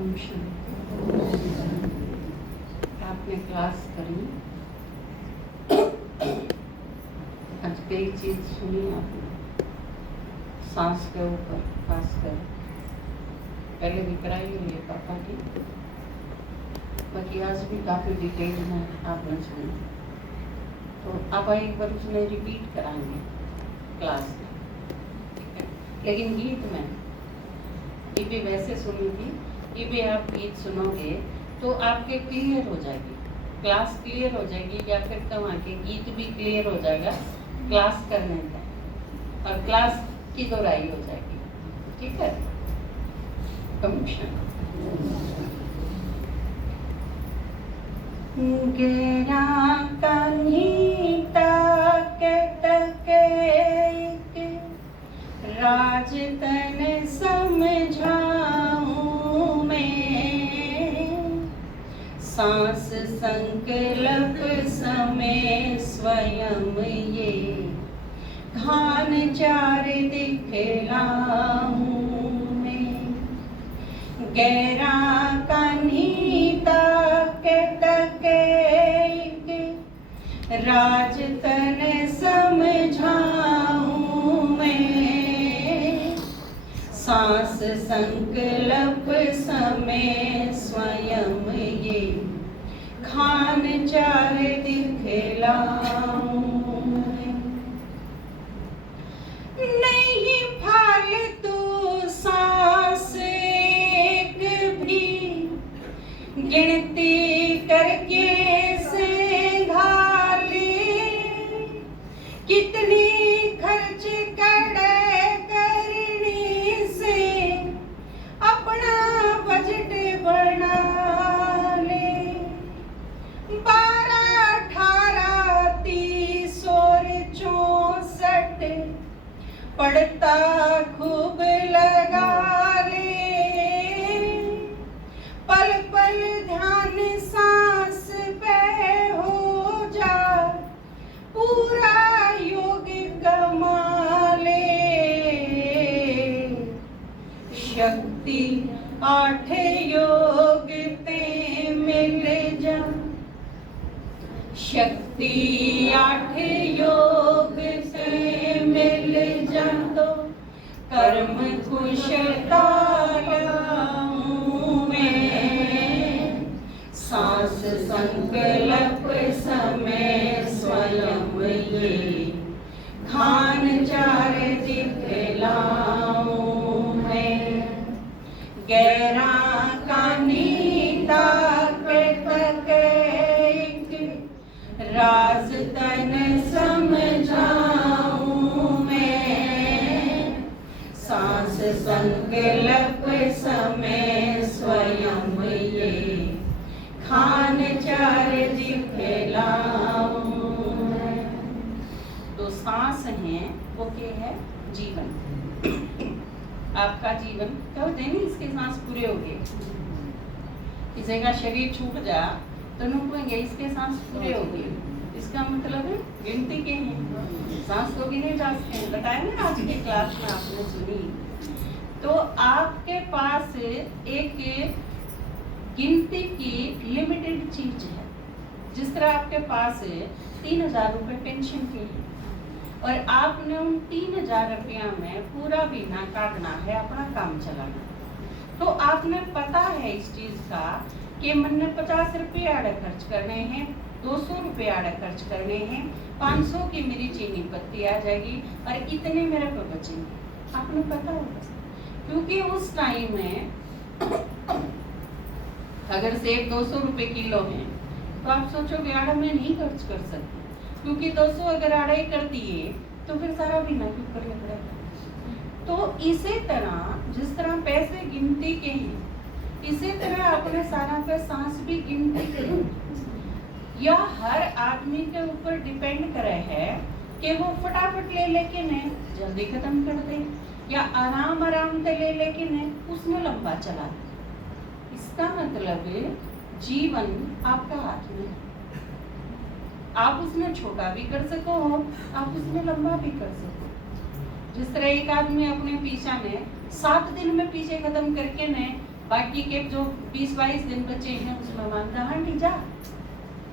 ओम शांति। आपने क्लास करी, आज कई चीज सुनी आपने, सांस के ऊपर खासकर। पहले भी कराई हुई है पापा की, बाकी आज भी काफी डिटेल में आपने सुनी। तो आप एक बार उसमें रिपीट कराएंगे क्लास में, ठीक है? लेकिन गीत में ये भी वैसे सुनी थी, ये भी आप गीत सुनोगे तो आपके क्लियर हो जाएगी, क्लास क्लियर हो जाएगी, या फिर कहाँ के गीत भी क्लियर हो जाएगा क्लास करने का, और क्लास की दोहराई हो जाएगी, ठीक है? गहरा कन्हीता के राज तन समझाऊं मैं, सांस संकल्प समय स्वयं ये घान चार दिखलाऊं मैं। गहरा कन्हीता के राज तन समझाऊं मैं, सांस संकल्प समय स्वयं ये खान चार दिखलाऊं मैं। नहीं फालतू सांस एक भी गिनती करके कितनी खर्च करने से अपना बजट बना ले। 12, 18, 30 और 64 पड़ता खूब लगा ले। पल पल ध्यान सांस पे हो जा, पूरा योग कमाले। शक्ति 8 योग ते मिल जा, शक्ति 8 योग से मिल जा तो कर्म कुशलता लाऊं मैं। सांस संकल्प समय स्वयं ये खान चार दिखलाऊं मैं। गहरा कन्हीता के राज तन समझाऊं मैं, सांस संकल्प समय स्वयं ये खान चार दिखलाऊं मैं। तो सांस है वो क्या है? जीवन। आपका जीवन क्या होते हैं, इसके सांस पूरे हो गए। किसी का शरीर छूट जा तो नुकेंगे इसके सांस पूरे हो गए, इसका मतलब है गिनती के हैं, सांस को गिने जा सकते हैं। बताया ना आज की क्लास में आपने सुनी। तो आपके पास एक गिनती की लिमिटेड चीज है। जिस तरह आपके पास 3000 रुपए पेंशन के लिए, और आपने उन 3000 रुपया में पूरा महीना काटना है, अपना काम चलाना। तो आपने पता है इस चीज का कि मैंने 50 रुपये आड़े खर्च करने हैं, 200 रुपये आड़े खर्च करने हैं, 500 की मेरी चीनी पत्ती आ जाएगी और इतने मेरे पे बचेंगे। आपने पता होगा, क्योंकि उस टाइम में अगर सेब 200 रुपये किलो है तो आप सोचोगे आड़ा में नहीं खर्च कर सकते, क्योंकि 200 अगर आड़ा ही कर दिए तो फिर सारा भी ना क्यों करना पड़ेगा। तो इसी तरह जिस तरह पैसे गिनती के हैं, इसी तरह अपने सारा पे सांस भी गिनती के, या हर आदमी के ऊपर डिपेंड करे है कि वो फटाफट ले लेके ने जल्दी खत्म कर दे, या आराम आराम से ले लेके ने उसमें लंबा चला दे। इसका मतलब जीवन आपका हाथ में है। आप उसमें छोटा भी कर सको, आप उसमें लंबा भी कर सको। जिस तरह एक आदमी अपने पीछा ने 7 दिन में पीछे खत्म करके ने बाकी के जो 20-22 दिन बचे हैं उसमें मानता हाँ ठीक जा,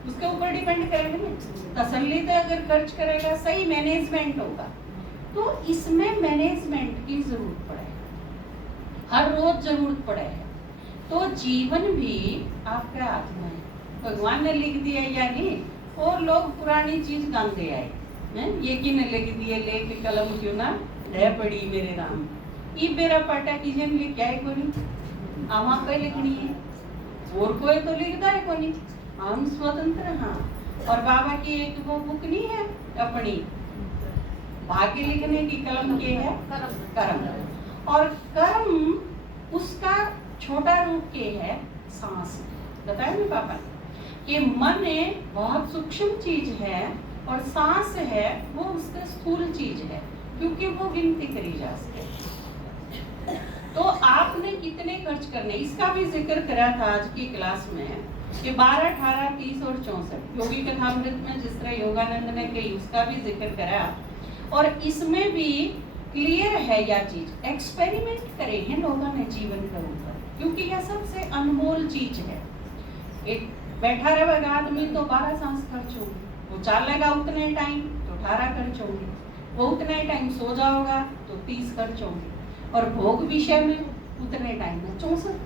उसके ऊपर डिपेंड करेगा। तसल्ली तो अगर खर्च करेगा, सही मैनेजमेंट होगा, तो इसमें मैनेजमेंट की जरूरत पड़े, हर रोज जरूरत पड़े है। तो जीवन भी आपके हाथ में है, भगवान ने लिख दिया या नहीं। और लोग पुरानी चीज गांधे आए हैं, ये कि ने लिख दिए लेख कलम क्यों ना रह पड़ी मेरे राम, ये मेरा पाटा की जन लिख आए को नहीं, आमा पे लिखनी है, और कोई तो लिखता है को नहीं, हम स्वतंत्र। हाँ, और बाबा की एक वो बुक नहीं है अपनी, भाग्य लिखने की कलम के है कर्म, और कर्म उसका छोटा रूप के है सांस। बताया ना पापा कि मन एक बहुत सूक्ष्म चीज है और सांस है वो उसका स्थूल चीज है, क्योंकि वो गिनती करी जा सके। तो आपने कितने खर्च करने, इसका भी जिक्र करा था आज की क्लास में कि 12, 18, 30 और 64 योगी कथामृत में जिस तरह योगानंद ने कही उसका भी जिक्र करा। और इसमें भी क्लियर है यह चीज, एक्सपेरिमेंट करे हैं लोगों ने जीवन के ऊपर, क्योंकि यह सबसे अनमोल चीज है। एक बैठा रहेगा आदमी तो 12 सांस खर्च होगी, वो चलेगा उतने टाइम तो 18 खर्च होंगे, वो उतने टाइम सो जाओगा तो 30 खर्च होंगे, और भोग विषय में उतने टाइम में 64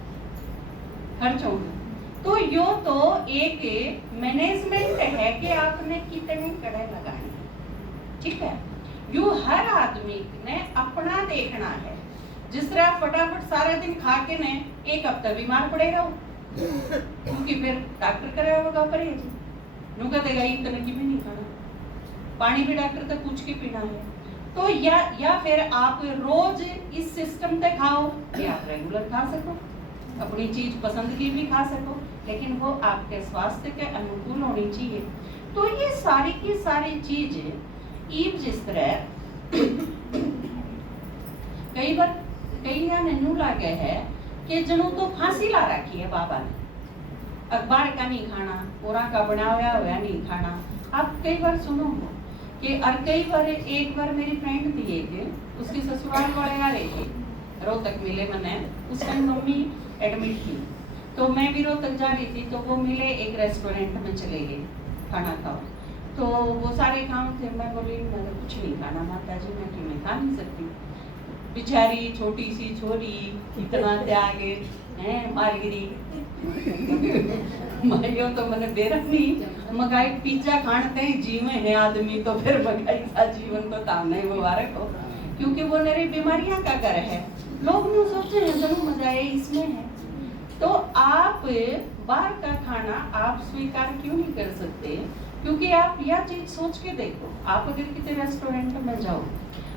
खर्च होंगे। तो यो तो एक मैनेजमेंट है कि आपने कितने कड़े लगाने, ठीक है। यू हर आदमी ने अपना देखना है। जिस तरह आप फटाफट सारा दिन खा के ने एक हफ्ता बीमार पड़ेगा, क्योंकि फिर डॉक्टर कराया होगा परहेज, नुका देगा इतना की भी नहीं खाना, पानी भी डॉक्टर तक पूछ के पीना है। तो या फिर आप रोज इस सिस्टम पे खाओ कि आप रेगुलर खा सको, अपनी चीज पसंद की भी खा सको, लेकिन वो आपके स्वास्थ्य के अनुकूल होनी चाहिए। तो ये सारी की सारी चीजें ईव जिस तरह कई बार कई नन्नू लागे है कि जनू तो फांसी ला रखी है बाबा ने, अखबार का नहीं खाना, कोरा का बनाया हुआ नहीं खाना। आप कई बार सुनो कि और कई बार एक बार मेरी फ्रेंड थी एक, उसकी ससुराल वाले आ रहे थे, रोहतक मिले मैंने, उस टाइम मम्मी एडमिट थी, तो मैं भी रोहतक जा रही थी, तो वो मिले एक रेस्टोरेंट में चले गए खाना खाओ, तो वो सारे काम थे। मैं बोली मैं तो कुछ नहीं खाना माता जी, मैं कि मैं खा नहीं सकती। बेचारी छोटी सी छोरी इतना त्याग है मारगिरी मारियो तो मैंने बेरख नहीं मगाई पिज्जा खाते ही जीवे है आदमी, तो फिर मगाई सा जीवन को तामने मुबारक हो, क्योंकि वो मेरी बीमारियां का घर है। लोग नु सोचते हैं जरूर मजा है इसमें है। तो आप बाहर का खाना आप स्वीकार क्यों नहीं कर सकते? क्योंकि आप यह चीज सोच के देखो, आप अगर किसी रेस्टोरेंट में जाओ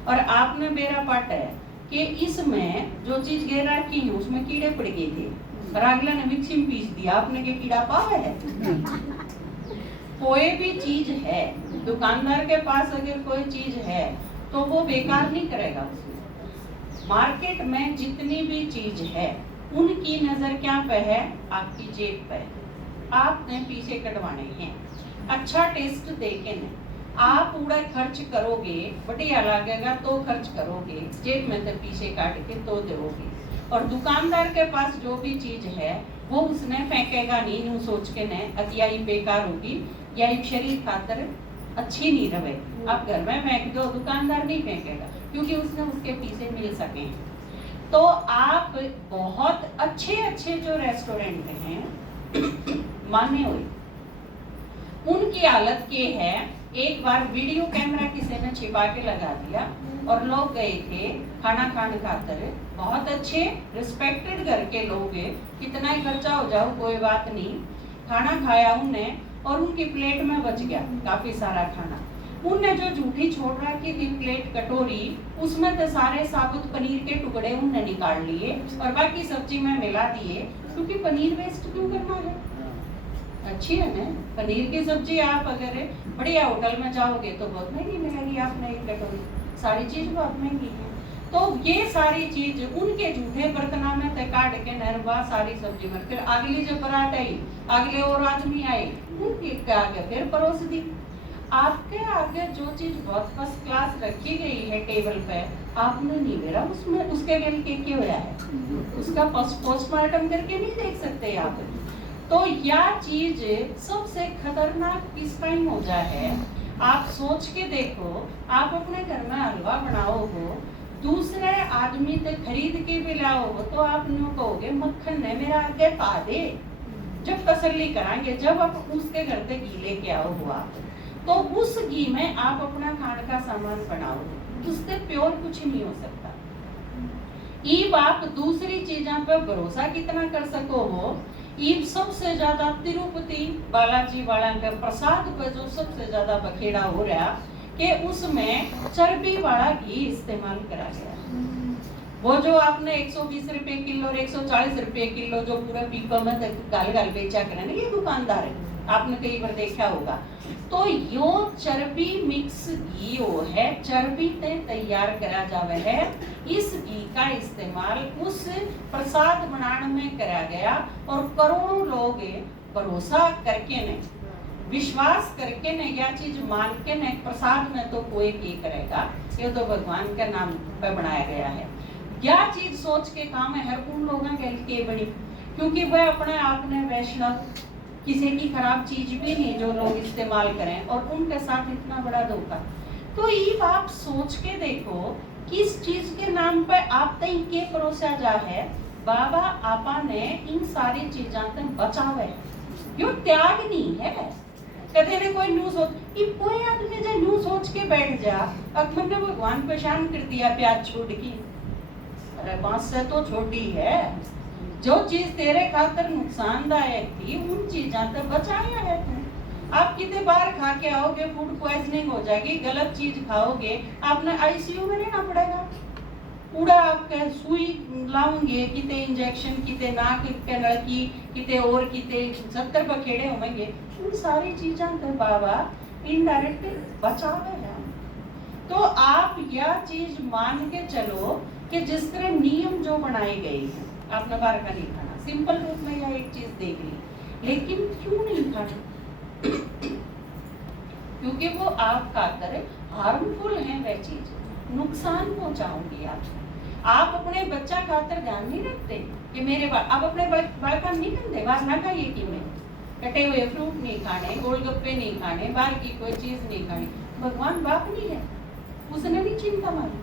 और आपने बेरा पाटा है कि इसमें जो चीज गिर रखी है उसमें कीड़े पड़ गए थे, और अगला ने मिक्सी में पीस दिया, आपने के कीड़ा पावा है? कोई भी चीज है, दुकानदार के पास अगर कोई चीज है तो वो बेकार नहीं करेगा उसे। मार्केट में जितनी भी चीज है उनकी नजर क्या पे है? आपकी जेब पे। आपने पीछे कटवाने हैं, अच्छा टेस्ट देके नहीं, आप पूरा खर्च करोगे, बढ़िया लगेगा तो खर्च करोगे, जेब में तो पीछे काट के तो दोगे। और दुकानदार के पास जो भी चीज है वो उसने फेंकेगा नहीं, यूं सोच के ने अतियाई बेकार होगी या एक शरीर खातर अच्छी नहीं रहे। आप घर में फेंक दो, दुकानदार नहीं फेंकेगा, क्योंकि उसने उसके पीछे मिल सके। तो आप बहुत अच्छे अच्छे जो रेस्टोरेंट हैं माने हुए, उनकी हालत ये है, एक बार वीडियो कैमरा किसी ने छिपा के लगा दिया और लोग गए थे खाना खाने खातर, बहुत अच्छे रिस्पेक्टेड घर के लोग, कितना ही खर्चा हो जाओ कोई बात नहीं, खाना खाया उनने और उनकी प्लेट में बच गया काफी सारा खाना। उनने जो झूठी छोड़ रखी थी प्लेट कटोरी, उसमें तो सारे साबुत पनीर के टुकड़े उनने निकाल लिए और बाकी सब्जी में मिला दिए, क्योंकि पनीर वेस्ट क्यों करना है? अच्छी है ना पनीर की सब्जी। आप अगर बढ़िया होटल में जाओगे तो बहुत महंगी मिलेगी, आपने एक कटोरी, सारी चीज बहुत महंगी है। तो ये सारी चीज उनके झूठे बर्तना में ते काट के नरवा सारी सब्जी में, फिर अगली जो पराठ आई, अगले और आदमी आए, उनके आगे फिर परोस दी। आपके आगे जो चीज बहुत फर्स्ट क्लास रखी गई है टेबल पे, आपने नहीं मेरा उसमें उसके गल के क्या होया है, उसका पोस्टमार्टम करके नहीं देख सकते आप। तो यह चीज सबसे खतरनाक किस टाइम हो जाए है, आप सोच के देखो, आप अपने घर में हलवा बनाओ हो, दूसरे आदमी से खरीद के भी लाओ हो, तो आप न्यू कहोगे मक्खन ने मेरा आगे पा दे। जब तसल्ली कराएंगे, जब आप उसके घर से घी लेके आओ हो आप, तो उस घी में आप अपना खाने का सामान बनाओ, उससे प्योर कुछ नहीं हो सकता। ईब आप दूसरी चीजों पर भरोसा कितना कर सको हो, ईब सबसे ज्यादा तिरुपति बालाजी वाला के प्रसाद पर जो सबसे ज्यादा बखेड़ा हो रहा कि उसमें चर्बी वाला घी इस्तेमाल करा गया। वो जो आपने 120 रुपए किलो और 140 रुपए किलो जो पूरा पीपा में गाल गाल बेचा करे ना ये दुकानदार है, आपने कई बार देखा होगा। तो यो चर्बी मिक्स घी हो है, चर्बी से तैयार करा जावे है। इस घी का इस्तेमाल उस प्रसाद बनाने में करा गया और करोड़ों लोग भरोसा करके ने, विश्वास करके ने, यह चीज मान के ने, प्रसाद में तो कोई की करेगा, ये तो भगवान के नाम पे बनाया गया है। क्या चीज सोच के काम है हर उन लोगों के बड़ी, क्योंकि वह अपने आप ने वैष्णव, किसी की खराब चीज भी नहीं जो लोग इस्तेमाल करें, और उनके साथ इतना बड़ा धोखा। तो ये आप सोच के देखो किस चीज के नाम पे आप तई के परोसा जा है, बाबा आपा ने इन सारी चीजों से बचावे, यो त्याग नहीं है। कदे ने कोई न्यू सोच, कोई आदमी जो न्यू सोच के बैठ जा, अब मैंने भगवान परेशान कर दिया प्याज छोड़ की, अरे 5 से तो छोटी है, जो चीज तेरे खातर नुकसानदायक थी उन चीजों से बचाया है तू। आप कितने बार खा के आओगे, फूड पॉइजनिंग हो जाएगी, गलत चीज खाओगे, आपने आईसीयू में रहना पड़ेगा, पूरा आपका सुई लाऊंगे, किते इंजेक्शन, किते नाक के नलकी, किते और किते 70 बखेड़े होंगे। उन सारी चीजों से बाबा इनडायरेक्ट बचावे है। तो आप यह चीज मान के चलो कि जिस तरह नियम जो बनाए गए हैं, आपने बाहर का नहीं खाना, सिंपल रूप में यह एक चीज देख ली, लेकिन क्यों नहीं खाना? क्योंकि वो आप खातर हार्मफुल है, वह चीज नुकसान पहुंचाऊंगी आप अपने बच्चा खातर ध्यान नहीं रखते कि मेरे आप अपने बालका नहीं करते, बाहर ना खाइए कि मैं कटे हुए फ्रूट नहीं खाने, गोलगप्पे नहीं खाने, बाहर की कोई चीज नहीं खानी। भगवान बाप नहीं है, उसने नहीं चिंता मारी,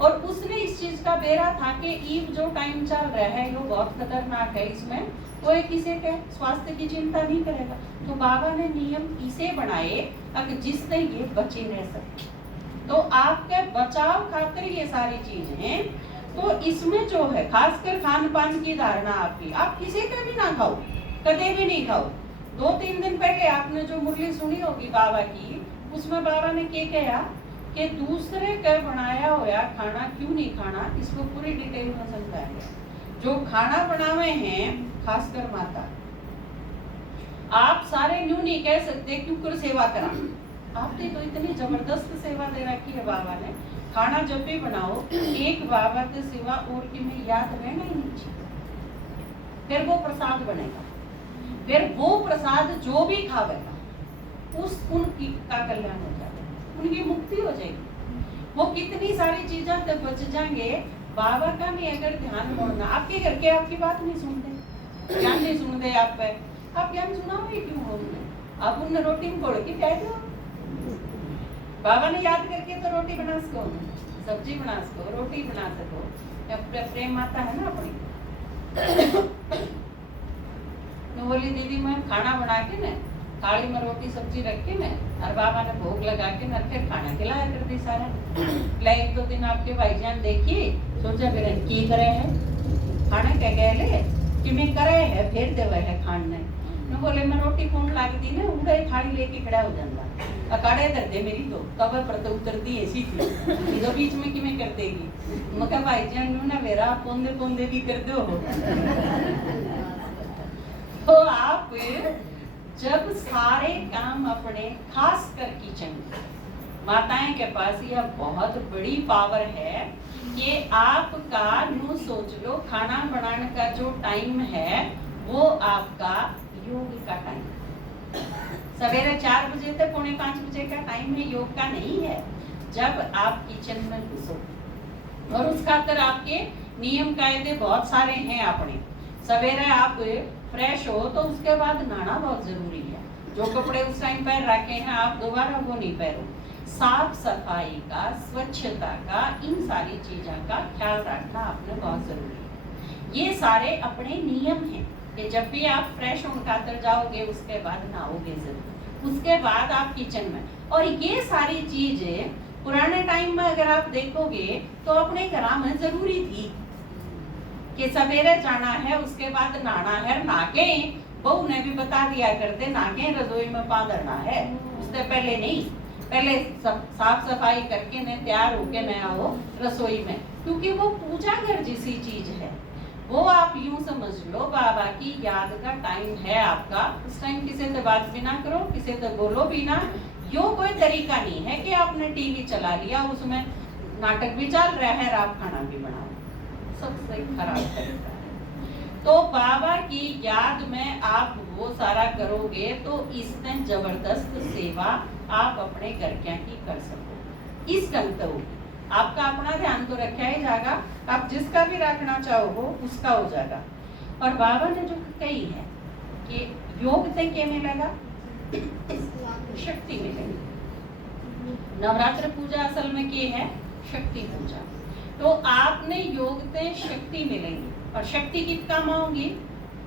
और उसने इस चीज का बेरा था कि ईव जो टाइम चल रहा है वो बहुत खतरनाक है, इसमें कोई किसी के स्वास्थ्य की चिंता नहीं करेगा। तो बाबा ने नियम इसे बनाए अगर जिससे ये बचे रह सके, तो आपके बचाव खातिर ये सारी चीजें हैं। तो इसमें जो है खासकर खान पान की धारणा आपकी, आप किसी का भी ना खाओ, कदे भी नहीं खाओ। 2-3 दिन पहले आपने जो मुरली सुनी होगी बाबा की, उसमें बाबा ने क्या कहा कि दूसरे का बनाया हुआ खाना क्यों नहीं खाना, इसको पूरी डिटेल में समझाया। जो खाना बनावे हैं खासकर माता, आप सारे न्यू नहीं कह सकते क्यों कर सेवा करा, आपने तो इतनी जबरदस्त सेवा दे रखी है बाबा ने। खाना जब भी बनाओ एक बाबा के सिवा और की में याद रहना ही नहीं चाहिए, फिर वो प्रसाद बनेगा, फिर वो प्रसाद जो भी खावेगा उस उनकी का कल्याण हो जाएगा, उनकी मुक्ति हो जाएगी। वो कितनी सारी चीजों से बच जाएंगे। बाबा का भी अगर ध्यान मोड़ना, आपके घर के आपकी बात नहीं सुनते, ज्ञान नहीं सुनते आप पे, आप ज्ञान सुनाओगे क्यों होंगे? आप उन रोटी में घोड़ के बैठ जाओ, बाबा ने याद करके तो रोटी बना सको, सब्जी बना सको, रोटी बना सको, प्रेम माता है ना अपनी। तो बोली दीदी मैं खाना बना के ना थाली में रोटी सब्जी रख के ना, और बाबा ने भोग लगा के ना फिर खाना खिलाया कर दी सारा। एक 2 दिन आपके भाईजान देखिए, सोचा फिर की करे है खाने क्या कह ले कि मैं करे है फिर देवे है खाने। मैं बोले मैं रोटी कौन लाग दी ना, उड़ा थाली लेके खड़ा हो जाता, अकाड़े धर दे मेरी तो तब पर तो उतर दी ऐसी थी, इधर बीच में कि मैं कर देगी। मैं कहा भाईजान ना मेरा पोंदे पोंदे भी कर दो। तो आप जब सारे काम अपने, खास कर किचन, माताएं के पास यह बहुत बड़ी पावर है कि आपका न्यू सोच लो खाना बनाने का जो टाइम है वो आपका योग का टाइम। सवेरे 4 बजे से 4:45 बजे का टाइम है योग का नहीं है। जब आप किचन में घुसो और उस खातर आपके नियम कायदे बहुत सारे हैं अपने। सवेरे आप फ्रेश हो तो उसके बाद नहाना बहुत जरूरी है। जो कपड़े उस टाइम पहन रखे हैं आप दोबारा वो नहीं पहनो। साफ सफाई का, स्वच्छता का, इन सारी चीजों का ख्याल रखना आपने बहुत जरूरी है। ये सारे अपने नियम हैं कि जब भी आप फ्रेश होकर खातर जाओगे उसके बाद नहाओगे जरूर, उसके बाद आप किचन में। और ये सारी चीजें पुराने टाइम में अगर आप देखोगे तो अपने घर में जरूरी थी कि सवेरे जाना है, उसके बाद नहाना है। नाके बहू ने भी बता दिया करते, नाके रसोई में पा धरना है, उससे पहले नहीं। पहले साफ सफाई करके ने तैयार होके न आओ रसोई में, क्योंकि वो पूजा घर जैसी चीज है। वो आप यूं समझ लो बाबा की याद का टाइम है आपका। उस टाइम किसी से बात भी ना करो, किसी से बोलो भी ना। यो कोई तरीका नहीं है कि आपने टीवी चला लिया, उसमें नाटक भी चल रहा है, आप खाना भी बनाओ, सबसे खराब तरीका है। तो बाबा की याद में आप वो सारा करोगे तो इसमें जबरदस्त सेवा आप अपने घर क्या की कर सको। इस ढंग से होगी। आपका अपना ध्यान तो रखा ही जाएगा, आप जिसका भी रखना चाहो उसका हो जाएगा। और बाबा ने जो कही है कि योग से क्या मिलेगा, शक्ति मिलेगी। नवरात्र पूजा असल में क्या है, शक्ति पूजा। तो आपने योग से शक्ति मिलेगी, और शक्ति की काम आओगी,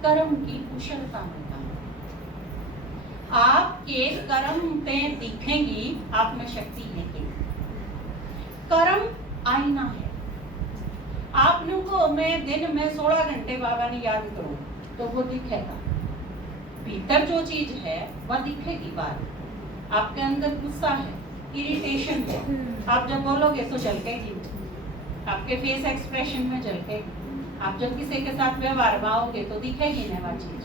कर्म की कुशलता में काम। आपके कर्म पे दिखेगी आप में शक्ति है कि कर्म आईना है। आपने को मैं दिन में 16 घंटे बाबा ने याद करूं तो वो दिखेगा। भीतर जो चीज है वह दिखेगी बाहर। आपके अंदर गुस्सा है, इरिटेशन है, आप जब बोलोगे तो झलकेगी, आपके फेस एक्सप्रेशन में झलकेगी। आप जब किसी के साथ व्यवहार में आओगे तो दिखेगी ना वह चीज।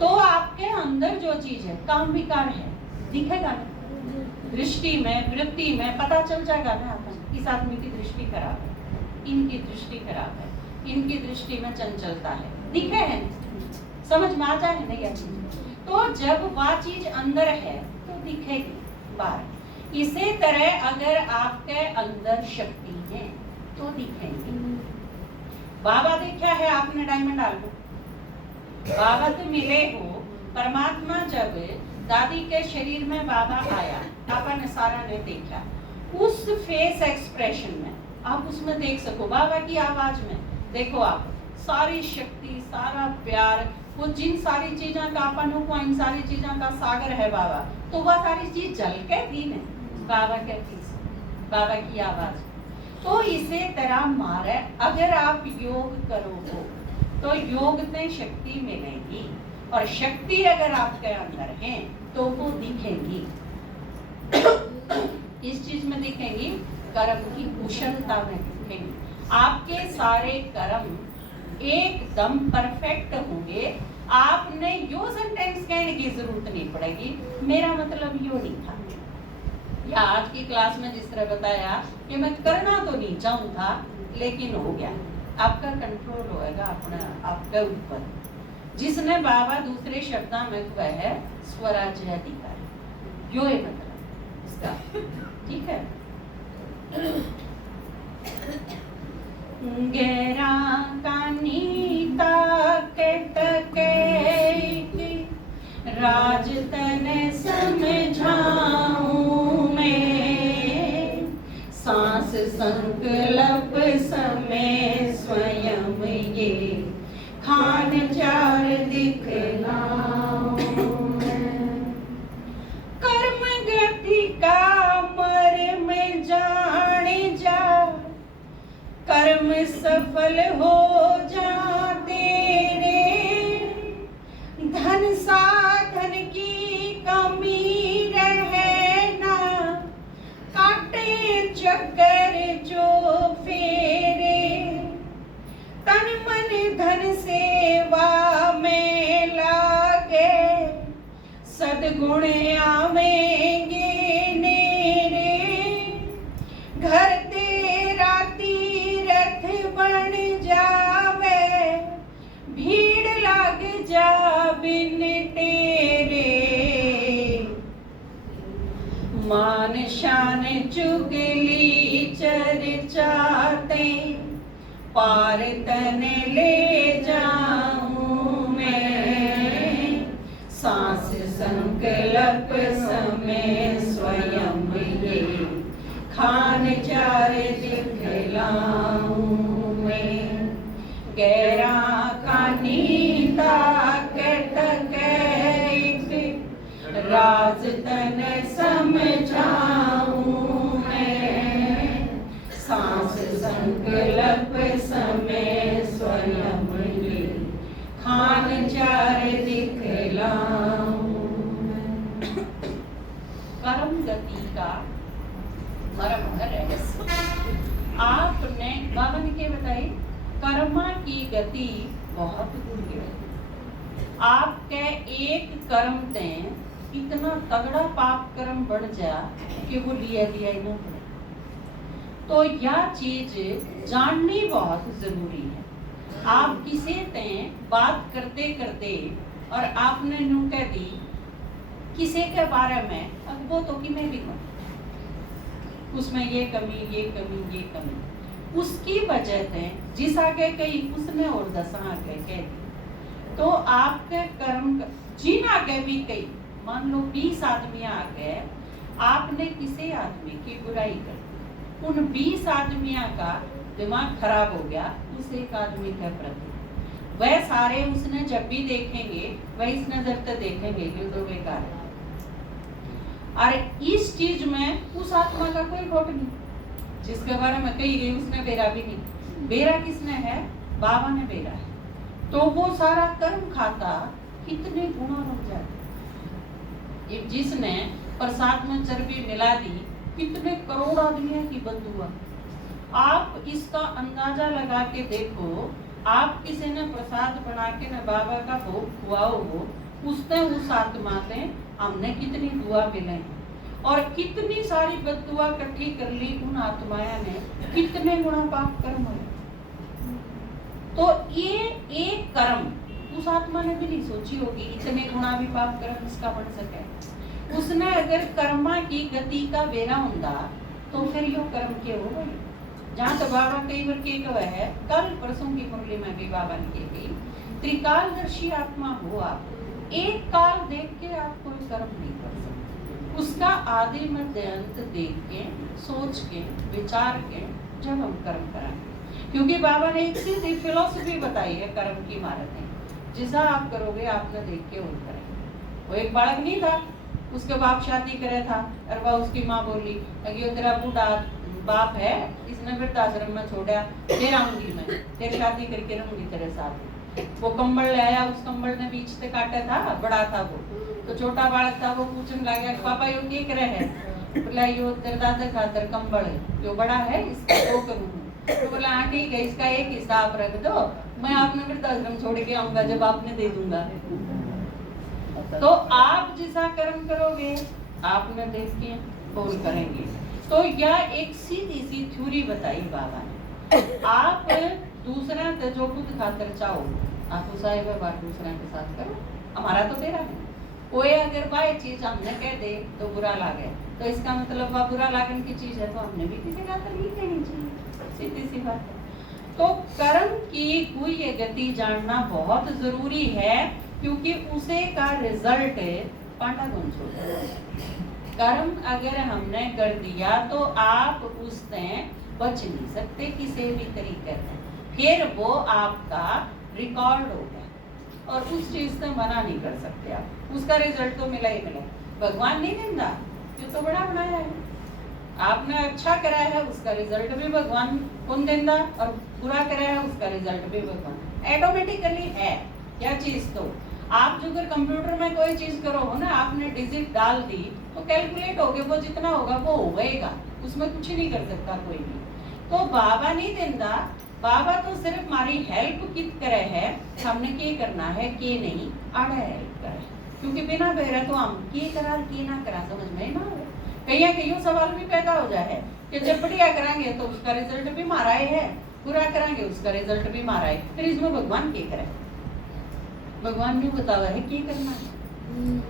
तो आपके अंदर जो चीज है, काम विकार है, दिखेगा ना। दृष्टि में, वृत्ति में पता चल जाएगा ना आपको, इस आदमी की दृष्टि खराब है, इनकी दृष्टि खराब है, इनकी दृष्टि में चंचलता है, दिखे है, समझ में आ जाए ना यह चीज। तो जब वह चीज अंदर है तो दिखेगी बाहर। इसी तरह अगर आपके अंदर शक्ति है तो दिखेंगे। बाबा देखा है आपने डायमंड आलू, बाबा तो मिले हो। परमात्मा जब दादी के शरीर में बाबा आया, पापा ने सारा ने देखा, उस फेस एक्सप्रेशन में आप उसमें देख सको, बाबा की आवाज में देखो आप सारी शक्ति, सारा प्यार, वो जिन सारी चीजों का अपन को, इन सारी चीजों का सागर है बाबा। तो वह सारी चीज जल के थी न बाबा के पीछे, बाबा की आवाज। तो इसे तरह मारे अगर आप योग करोगे तो योग में शक्ति मिलेगी, और शक्ति अगर आपके अंदर है तो वो दिखेगी। इस चीज में दिखेंगी, कर्म की कुशलता में दिखेंगी। आपके सारे कर्म एकदम परफेक्ट होंगे। आपने यो सेंटेंस कहने की जरूरत नहीं पड़ेगी, मेरा मतलब यो नहीं था, या आज की क्लास में जिस तरह बताया कि मैं करना तो नहीं चाहूँ था लेकिन हो गया। आपका कंट्रोल होएगा अपना आपके ऊपर। जिसने बाबा दूसरे शब्दों में कहा है स्वराज्य अधिकार, यो है मतलब इसका, ठीक है। गहरा कानीता के राज तने समझाऊं मैं, सांस संकल्प समय स्वयं ये खान चार दिखलाऊं मैं। कर्म गति का मर्म जाने जा, कर्म सफल हो जाते रे। धन साधन की कमी रहे ना, काटे चक्कर जो फेरे। तन मन धन सेवा में लागे, सद्गुण आवेंगे नेरे। घर तेरा तीरथ बन जावे, भीड़ लग जा बिन तेरे। जाते, पार तन ले जाऊं मैं। सांस संकल्प समय स्वयं ये, खान चार दिखलाऊं मैं। गैरा का नीता कटक राज तन समझाऊं मैं। सांस संकल्प समय स्वयं ये, खान चार दिखलाऊं मैं। कर्म गति का मर्म रहस्य आपने बाबा ने क्या बताई? कर्मा की गति बहुत दूर है। आपके एक कर्म ते इतना तगड़ा पाप कर्म बढ़ जा कि वो लिया दिया ही ना पड़े। तो यह चीज जाननी बहुत जरूरी है। आप किसी ते बात करते करते और आपने न्यू कह दी किसी के बारे में, अब वो तो कि मैं भी कहूँ उसमें ये कमी ये कमी ये कमी, उसकी वजह से जिस आगे कही उसने और 10 आगे कह दी। तो आपके कर्म जिन आगे भी कही, मान लो 20 आदमी आ गए, आपने किसी आदमी की बुराई कर दी, उन 20 आदमियों का दिमाग खराब हो गया उस एक आदमी के प्रति। वह सारे उसने जब भी देखेंगे वह इस नजर से देखेंगे कि तो बेकार है। और इस चीज में उस आत्मा का कोई खोट नहीं जिसके बारे में कही गई उसने बेरा भी नहीं। बेरा किसने है? बाबा ने बेरा है। तो वो सारा कर्म खाता कितने गुना लग जाते। जिसने प्रसाद में चर्बी मिला दी, कितने करोड़ आदमियों की बददुआ। आप इसका अंदाजा लगा के देखो, आप किसी ने प्रसाद बना के न बाबा का भोग खुआओ हो, उसने उस आत्मा से हमने कितनी दुआ मिले और कितनी सारी बददुआ इकट्ठी कर ली उन आत्माया ने, कितने गुना पाप कर्म हुए। तो ये एक कर्म उस आत्मा ने भी नहीं सोची होगी इतने गुना भी पाप कर्म इसका बन सके। उसने अगर कर्मा की गति का बेरा होता तो फिर यो कर्म के हो गए। जहाँ तो बाबा कई बार के कहा है, कल परसों की कुंडली में भी बाबा ने की गई, त्रिकालदर्शी आत्मा हो आप, एक काल देख के आप कोई कर्म नहीं कर सकते। उसका आदि मध्य अंत देख के, सोच के, विचार के जब हम कर्म कराएंगे। क्योंकि बाबा ने एक सीधी फिलॉसफी बताई है कर्म की इमारतें, जैसा आप करोगे आपने देख के और करेंगे। वो एक बालक नहीं था, उसके बाप शादी करे था और वह उसकी माँ बोली कि तेरा बूढ़ा बाप है, इसने वृद्धाश्रम में छोड़ा, फिर आऊंगी मैं, तेरी शादी करके रहूंगी तेरे साथ। वो कंबल ले आया, उस कंबल ने बीच से काटा था, बड़ा था वो, तो छोटा बालक था, वो पूछने लगा पापा यो क्या करे है? बोला यो तेरे दादा खातर कंबल है, जो बड़ा है इसका वो करूँ। तो बोला हाँ ठीक है, इसका एक हिसाब रख दो, मैं आपने वृद्धाश्रम छोड़ के आऊंगा जब आपने दे दूंगा। तो आप जैसा कर्म करोगे आपने देख के बोल करेंगे। तो यह एक सीधी सी थ्योरी बताई बाबा ने। आप दूसरा जो खुद खातर चाहो आप उस व्यवहार दूसरे के साथ करो, हमारा तो तेरा है। कोई अगर बाय चीज हमने कह दे तो बुरा लगे, तो इसका मतलब वह बुरा लागन की चीज है तो हमने भी किसी का नहीं कहनी चाहिए, सीधी सी बात है। तो कर्म की कोई गति जानना बहुत जरूरी है, क्योंकि उसे का रिजल्ट पांडा गुंज होता है। कर्म अगर हमने कर दिया तो आप उससे बच नहीं सकते किसी भी तरीके से, फिर वो आपका रिकॉर्ड होगा और उस चीज से मना नहीं कर सकते आप, उसका रिजल्ट तो मिला ही मिला। भगवान नहीं देता, ये तो बड़ा बनाया है, आपने अच्छा कराया है उसका रिजल्ट भी भगवान कौन देता, और बुरा कराया है उसका रिजल्ट भी भगवान ऑटोमेटिकली है। क्या चीज तो आप जो अगर कंप्यूटर में कोई चीज करो हो ना, आपने डिजिट डाल दी तो कैलकुलेट हो गया, वो जितना होगा वो होगा, उसमें कुछ नहीं कर सकता कोई भी। तो बाबा नहीं देता, बाबा तो सिर्फ हमारी हेल्प कित करे है, हमने क्या करना है के नहीं आड़ा हेल्प करे, क्योंकि बिना बेरा तो हम के करा के ना करा समझ में ना आवे। कई सवाल भी पैदा हो जाए कि जब बढ़िया कराएंगे तो उसका रिजल्ट भी मारा है, बुरा कराएंगे उसका रिजल्ट भी मारा है, फिर इसमें भगवान क्या करे? भगवान ने बताया है क्या करना है,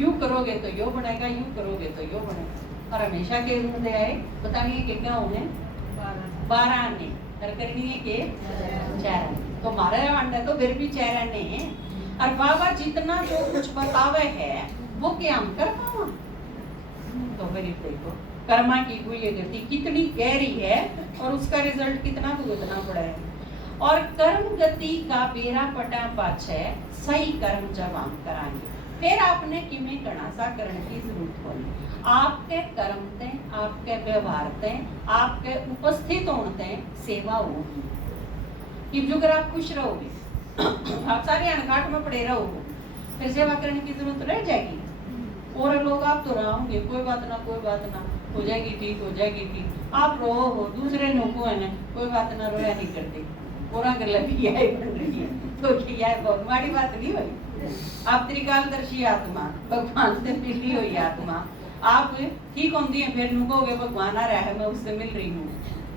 यूं करोगे तो यो बनेगा, यूं करोगे तो यो बनेगा। और हमेशा के रूप में आए बताइए कि क्या होने 12 आने और करनी है के 4 आने। तो मारे अंडा तो फिर भी 4 आने हैं और बाबा जितना जो कुछ बतावे है वो क्या हम कर पाओ। तो फिर देखो कर्मा की हुई गति कितनी गहरी है और उसका रिजल्ट कितना भुगतना पड़ा है। और कर्म गति का बेरा पटा पाछे सही कर्म जब हम कराएंगे फिर आपने किमें कणासा करने की जरूरत होगी। आपके कर्म ते आपके व्यवहार ते आपके उपस्थित होने सेवा होगी कि जो अगर आप खुश रहोगे आप सारे अनघाट में पड़े रहोगे फिर सेवा करने की जरूरत रह जाएगी। और लोग आप तो रहोगे कोई बात ना हो जाएगी ठीक आप रो हो दूसरे नुको है ना कोई बात ना रोया नहीं करते पूरा कर लगी है बन रही है तो क्या है बहुत बड़ी बात नहीं हुई। आप त्रिकालदर्शी आत्मा भगवान से मिली हुई आत्मा आप ठीक होती है फिर नुकोगे भगवान आ रहा है मैं उससे मिल रही हूँ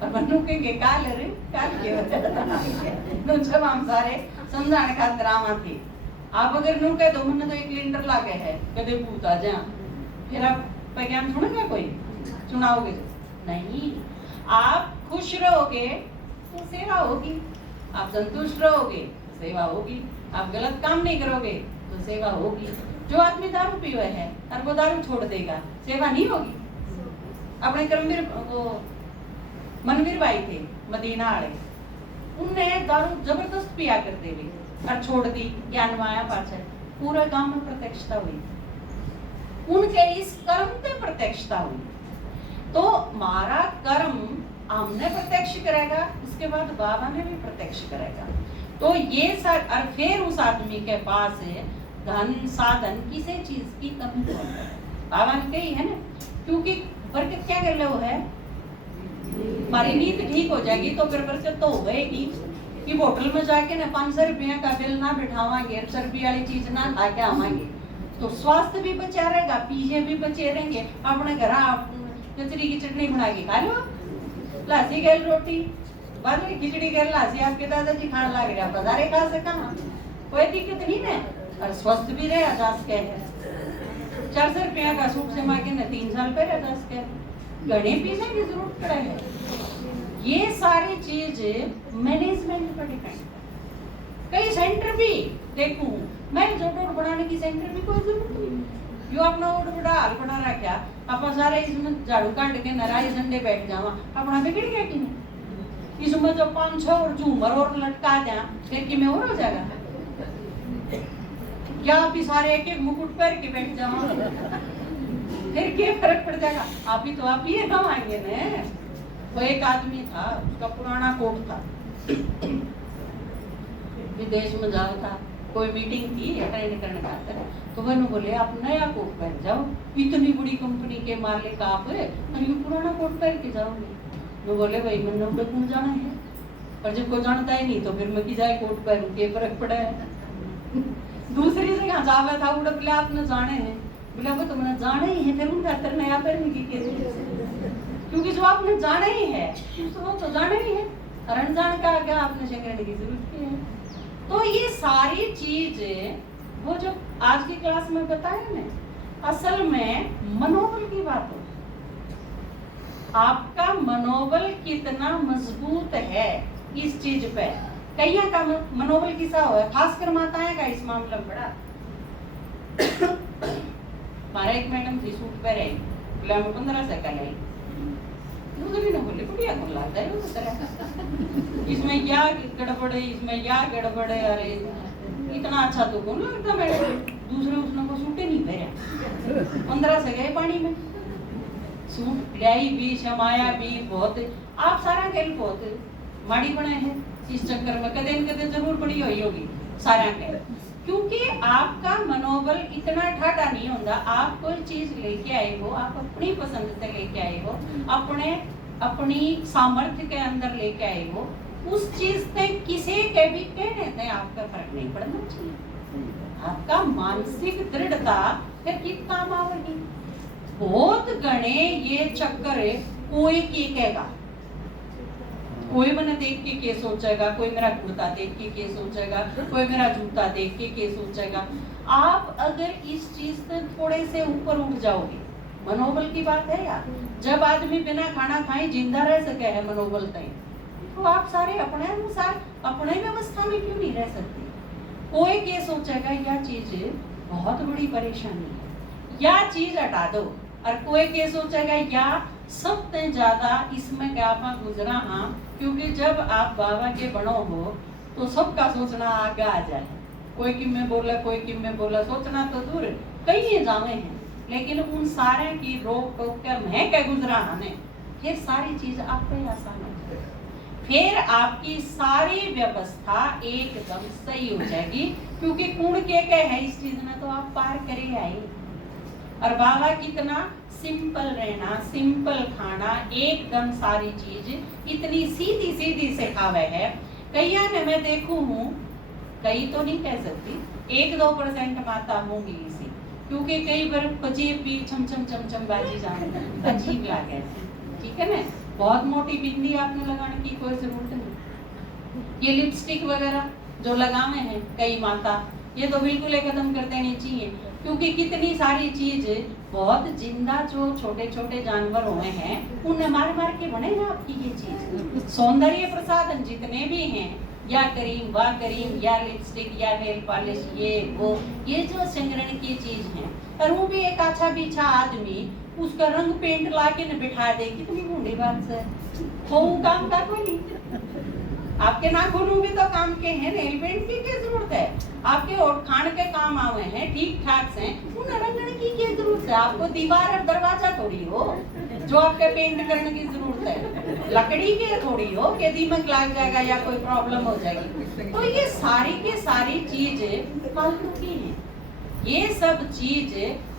और मनु के काल के वजह जब हम सारे समझाने खातिर आवा थे आप अगर नु कह दो मैंने तो एक लिंडर लागे है कदे पूता जा फिर आप पैगाम सुनेगा कोई सुनाओगे नहीं। आप खुश रहोगे तो सेवा होगी आप संतुष्ट रहोगे सेवा होगी आप गलत काम नहीं करोगे तो सेवा होगी। जो आदमी दारू पीवे है और वो दारू छोड़ देगा सेवा नहीं होगी। अपने कर्मवीर वो मनवीर भाई थे मदीना वाले उनने दारू जबरदस्त पिया करते थे और छोड़ दी ज्ञान माया पाछे पूरे गांव में प्रत्यक्षता हुई उनके इस कर्म से प्रत्यक्षता हुई। तो हमारा कर्म हमने प्रत्यक्ष करेगा उसके बाद बाबा ने भी प्रत्यक्ष करेगा। तो ये सब और फिर उस आदमी के पास धन साधन किसी चीज की कमी नहीं है। बाबा ने कही है ना क्योंकि बरकत क्या कर लो है हमारी नींद ठीक हो जाएगी तो फिर बरकत तो हो गएगी कि होटल में जाके ना 500 रुपया का बिल ना बिठावांगे चर्बी वाली चीज ना खा के आवांगे तो स्वास्थ्य भी बचा रहेगा पीछे भी बचे रहेंगे। अपने घर कचरी की चटनी बना के खा लो लासी गैल रोटी बाद में खिचड़ी गैल लासी आपके दादाजी खाने लग रहा बाजारे खा सका कोई दिक्कत नहीं है और स्वस्थ भी रहे आजाद के 400 रुपया का सूट से मांगे ना 3 साल पहले आजाद के गणे पीने की जरूरत पड़ा है। ये सारी चीज मैनेजमेंट पर डिपेंड कई सेंटर भी देखूं मैं जोड़ बढ़ाने की सेंटर भी कोई जरूरत नहीं यो अपना ओड बड़ा हाल बना रखा अपना सारे इसमें झाड़ू काट के नाराज झंडे बैठ जावा अपना बिगड़ गया कि नहीं इसमें जो 5-6 और झूमर और लटका दिया फिर कि मैं और हो जाएगा क्या भी सारे एक मुकुट पहन के बैठ जावा फिर क्या फर्क पड़ जाएगा। आप ही तो आप ही हम आएंगे ना। वो एक आदमी था उसका पुराना कोट था विदेश में जाओ था कोई मीटिंग थी अटेंड करने का तो वह बोले आप नया कोट पहन जाओ इतनी बड़ी कंपनी के मालिक आप है और ये पुराना कोट पहन के जाओगे। वो बोले भाई मैंने उड़े क्यों जाना है पर जब कोई जानता ही नहीं तो फिर मैं की जाए कोट पहन के फर्क पड़ा है। दूसरी जगह जावा था उड़े बोले आपने जाने हैं बोला वो तो मैंने जाना ही है फिर उनका अंतर नया पहनने की क्योंकि जो आपने जाना ही है तो जाना ही है और अनजान का क्या आपने करने की जरूरत है। तो ये सारी चीज वो जो आज की क्लास में बताया ना असल में मनोबल की बात हो आपका मनोबल कितना मजबूत है इस चीज पे कईया का मनोबल किसा हुआ खासकर माताएं का इस मामले में बड़ा हमारा एक मैडम थी सूट पे रही बोला मैं 15 से कल आई भी ना बोले बढ़िया कौन लगता है उस तरह इसमें क्या गड़बड़ है इसमें क्या गड़बड़ है अरे इतना अच्छा तो कौन लगता मैडम दूसरे उसने को सूटे नहीं पहने 15 से गए पानी में सूट लाई भी शमाया भी बहुत आप सारा खेल बहुत माड़ी बने हैं इस चक्कर में कदे न कदे जरूर पड़ी हुई होगी सारा खेल क्योंकि आपका मनोबल इतना ठाठा नहीं होता। आप कोई चीज लेके आए हो आप अपनी पसंद से लेके आए हो अपनी सामर्थ्य के अंदर लेके आए हो उस चीज से किसी के भी कहने से आपका फर्क नहीं पड़ना चाहिए। आपका मानसिक दृढ़ता फिर किस काम आवेगी। बहुत गणे ये चक्कर है कोई की कहेगा कोई मैंने देख के सोचेगा कोई मेरा कुर्ता देख के सोचेगा कोई मेरा जूता देख के सोचेगा। आप अगर इस चीज से थोड़े से ऊपर उठ जाओगे मनोबल की बात है यार जब आदमी बिना खाना खाए जिंदा रह सके है मनोबल तय तो आप सारे अपने अनुसार अपने व्यवस्था में क्यों नहीं रह सकते? कोई ये सोचेगा यह चीज बहुत बड़ी परेशानी है, या चीज हटा दो, और कोई ये सोचेगा या सबसे ज्यादा इसमें क्या गुजरा। हाँ, क्योंकि जब आप बाबा के बड़ो हो तो सबका सोचना आगे आ जाए। कोई किम में बोला, कोई किम में बोला, सोचना तो दूर, कई जावे हैं, लेकिन उन सारे की रोक टोक कर मैं क्या गुजरा हमें, फिर सारी चीज आप पे आसान हो जाए, फिर आपकी सारी व्यवस्था एकदम सही हो जाएगी। क्योंकि कौन के है इस चीज में तो आप पार करे आए। और बाबा कितना सिंपल रहना, सिंपल खाना, एकदम सारी चीज इतनी सीधी सीधी सिखावे है। कई ने मैं देखू हूँ, कई तो नहीं कह सकती, 1-2% माता होंगी इसी, क्योंकि कई बार पजेब भी छम छम चम चम बाजी जाने अजीब लगे, ठीक है ना। बहुत मोटी बिंदी आपने लगाने की कोई जरूरत नहीं। ये लिपस्टिक वगैरह जो लगावे हैं कई माता, ये तो बिल्कुल एकदम कर देनी चाहिए, क्योंकि कितनी सारी चीज बहुत जिंदा जो छोटे छोटे जानवर हुए हैं उन्हें मार मार के बने ना आपकी ये चीज। सौंदर्य प्रसाधन जितने भी हैं, या क्रीम व क्रीम, या लिपस्टिक, या नेल पॉलिश, ये वो, ये जो संग्रहण की चीज है, और वो भी एक अच्छा पीछा आदमी उसका रंग पेंट ला के न बिठा दे, कितनी बूढ़ी बात है। वो काम का कोई नहीं, आपके नाखून भी तो काम के हैं, नेल पेंट की क्या जरूरत है? आपके और खान के काम आवे हैं, ठीक ठाक से, उन्हें रंगने की क्या जरूरत है? आपको दीवार और दरवाजा थोड़ी हो जो आपके पेंट करने की जरूरत है, लकड़ी के थोड़ी हो कि दीमक लग जाएगा या कोई प्रॉब्लम हो जाएगी। तो ये सारी की सारी चीज फालतू की है। ये सब चीज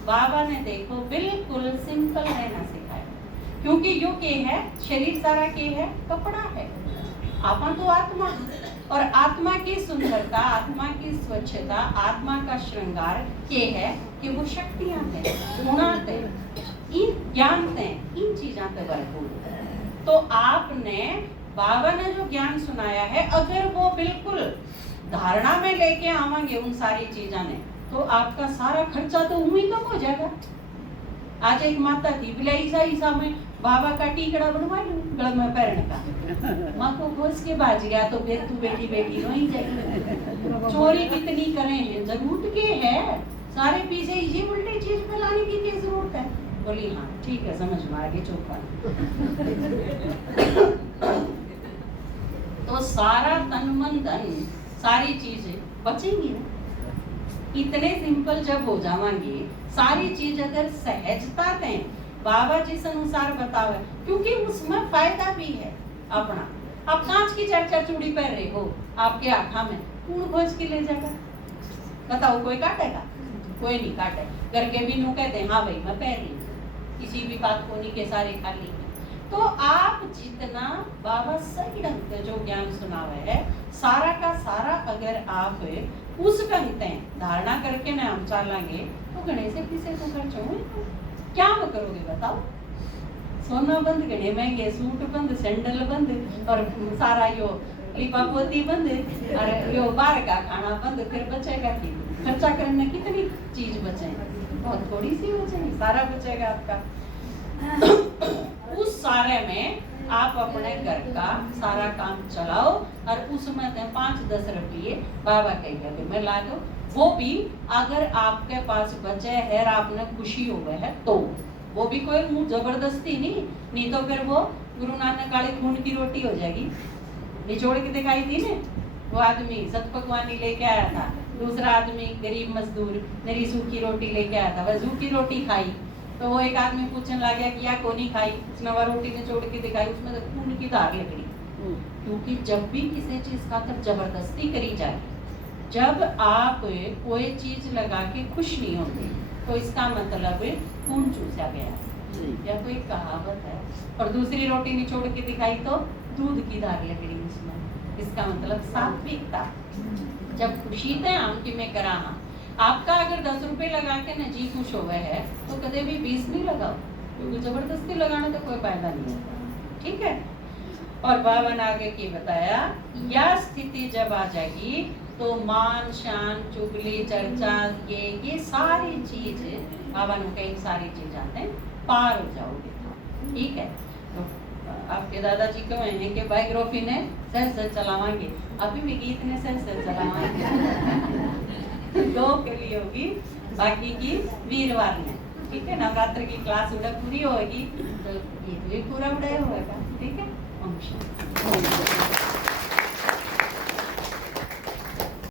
बाबा ने देखो बिल्कुल सिंपल रहना सिखाया, क्योंकि यो के है शरीर सारा के है कपड़ा है, आपा तो आत्मा, और आत्मा की सुंदरता, आत्मा की स्वच्छता, आत्मा का श्रृंगार ये है कि वो शक्तियां हैं, गुणात है, इन ज्ञान है, इन चीजों से भरपूर। तो आपने बाबा ने जो ज्ञान सुनाया है, अगर वो बिल्कुल धारणा में लेके आवांगे उन सारी चीजों ने, तो आपका सारा खर्चा तो उम्मीद कम हो जाएगा। आज एक माता थी, बिलाई ईसा में बाबा का टीकड़ा बनवा लूं गले में पहनने का, माँ को घोष के बाज गया तो फिर तू बेटी बेटी रोई जाएगी। चोरी कितनी करें हैं, जरूरत के है, सारे पीछे ये उल्टी चीज फैलाने की क्या जरूरत है? बोली हाँ ठीक है, समझ में आ गई, चुप। तो सारा तन मन धन सारी चीजें बचेंगी ना। इतने सिंपल जब हो जावांगे, सारी चीज अगर सहजता दें, बाबा जिस अनुसार बतावे, क्योंकि उसमें फायदा भी है अपना। आप कांच की चर्चा चूड़ी पहन रहे हो, आपके आँखा में कौन खोज के ले जाएगा? बताओ, कोई काटेगा? कोई नहीं काटे। घर के भी नू कहते हाँ भाई मैं पहन रही हूँ, किसी भी बात को नहीं के सारे खाली। तो आप जितना बाबा सही ढंग से जो ज्ञान सुनावे है, सारा का सारा अगर आप उस ढंग से धारणा करके ना हम चलेंगे, तो गणेश किसे को खर्च हो क्या वो करोगे बताओ? सोना बंद, गणे महंगे सूट बंद, सैंडल बंद, और सारा यो लिपा पोती बंद, और यो बाहर का खाना बंद, फिर बचेगा कि खर्चा करने कितनी चीज बचेगी? बहुत थोड़ी सी बचेगी, सारा बचेगा आपका। उस सारे में आप अपने घर का सारा काम चलाओ, और उसमें 5-10 रुपये बाबा कहेगा मैं ला दो। वो भी अगर आपके पास बचे है और आपने खुशी हो गए है तो, वो भी कोई जबरदस्ती नहीं तो फिर वो गुरु नानक काली खून की रोटी हो जाएगी। निचोड़ के दिखाई थी ने, वो आदमी सत पकवानी लेके आया था, दूसरा आदमी गरीब मजदूर मेरी सूखी रोटी लेके आया था, वह सूखी रोटी खाई तो वो एक आदमी पूछने लग गया कि या कोनी खाई, उसने वह रोटी निचोड़ के दिखाई, उसमें खून की धार निकली। क्योंकि जब भी किसी चीज का तरफ जबरदस्ती करी जाए, जब आप कोई चीज लगा के खुश नहीं होते, तो इसका मतलब खून चूसा गया, या कोई कहावत है। और दूसरी रोटी निचोड़ के दिखाई तो दूध की धार निकली उसमें, इसका मतलब सात्विकता। जब खुशी थे हम कि मैं करा, आपका अगर 10 रुपए लगा के न जी खुश हो गए है, तो कदे भी 20 नहीं लगाओ, क्योंकि जबरदस्ती लगाने का कोई फायदा नहीं होता, ठीक है। और बाबा ने आगे की बताया, यह स्थिति जब आ जाएगी तो मान शान चुगली चर्चा ये सारी चीज बाबा ने कई सारी चीज आते हैं, पार हो जाओगे, ठीक है। तो आपके दादाजी कहे हैं कि बायोग्राफी ने सह सह चलावांगे, अभी भी गीत ने सह सह चलावांगे। दो के लिए होगी, बाकी की वीरवार ने। ठीक है, नवरात्र की क्लास उड़ा पूरी होगी तो गीत भी पूरा उड़ाया होगा। ठीक है, ओम शांति।